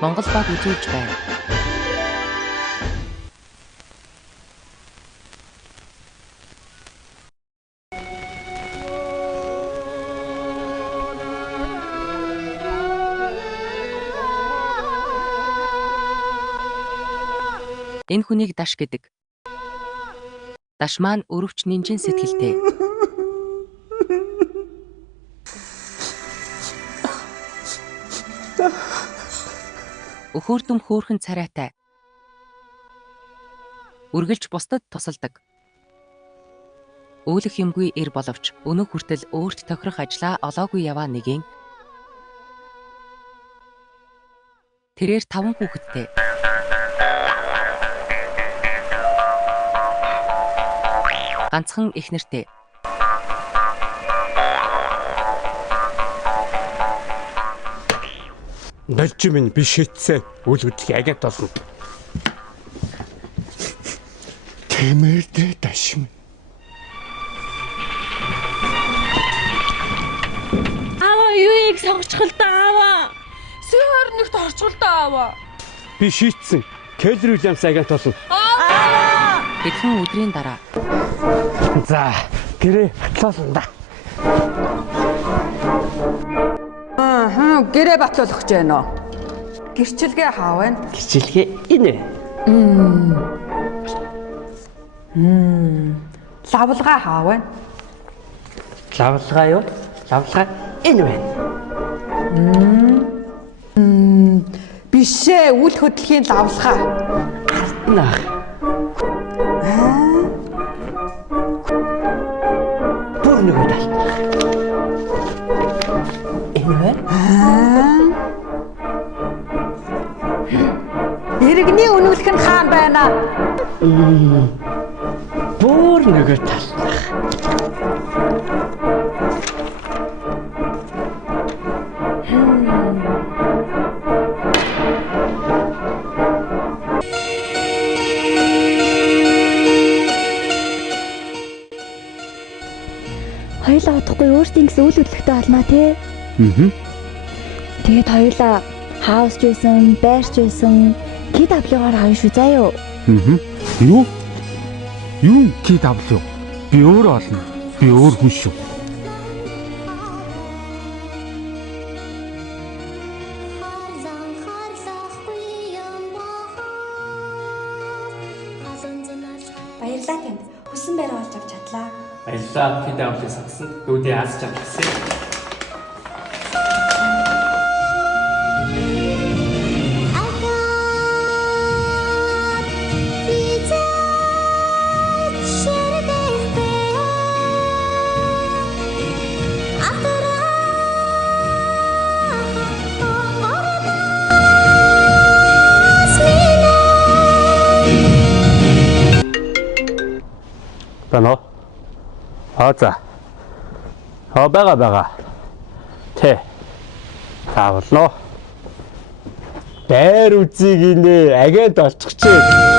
Монгол баг үзүүлж байна. Энэ хүнийг Даш гэдэг. Даш маань өрөвч нинжин сэтгэлтэй. Өхөөрдөм хөөрхөн царайтай. Үргэлж бусдад тусалдаг. Өөлөх юмгүй эр боловч өнөө хүртэл өөрт тохирох ажлаа олоогүй яваа нэгийн. Тэрээр 5 хүүхэдтэй. Ганцхан их нэртэй. Нолж минь биш хэцээ үл хөдлөх агент болно. Тэмэрдээ Даш минь. Аваа юуийг сонгочихл да аваа. С21-т орчихл да аваа. Би шийдсэн. Келлер Уильямс агент болно. Хэдхэн өдрийн дараа. За, гэрээ батлуулна да. Гэрээ батлуулах гэж байна уу? Гэрчилгээ хаав байна. Гэрчилгээ энэ. Лавлгаа хаав байна. Лавлгаа юу? Лавлгаа энэ байна. Бишээ үл хөдлөхийн лавлгаа. Нах. Бүр нэг удаа. Энэ. Иргэний үнэлэх нь хаан байна. Бүр нэг тал. Хоёулаа удахгүй өөрсдийн гэсэн үйл хөдлөлтөй алмаа тий. Тэгээд хоёулаа хаусч байсан, байрч байсан. KW-гаар авна шүү заа юу. Юу? Юу KW? Би өөр олно. Би өөр хүн шүү. Баярлалаа танд. Хүссэн байраа олж авч чадлаа. Баярлалаа. KW сагсан. Дүүдээ аз жаргалсан. Бано. За. Бага. Тэ. Таавлно. Дайр үзийг инээ агент олчих чинь.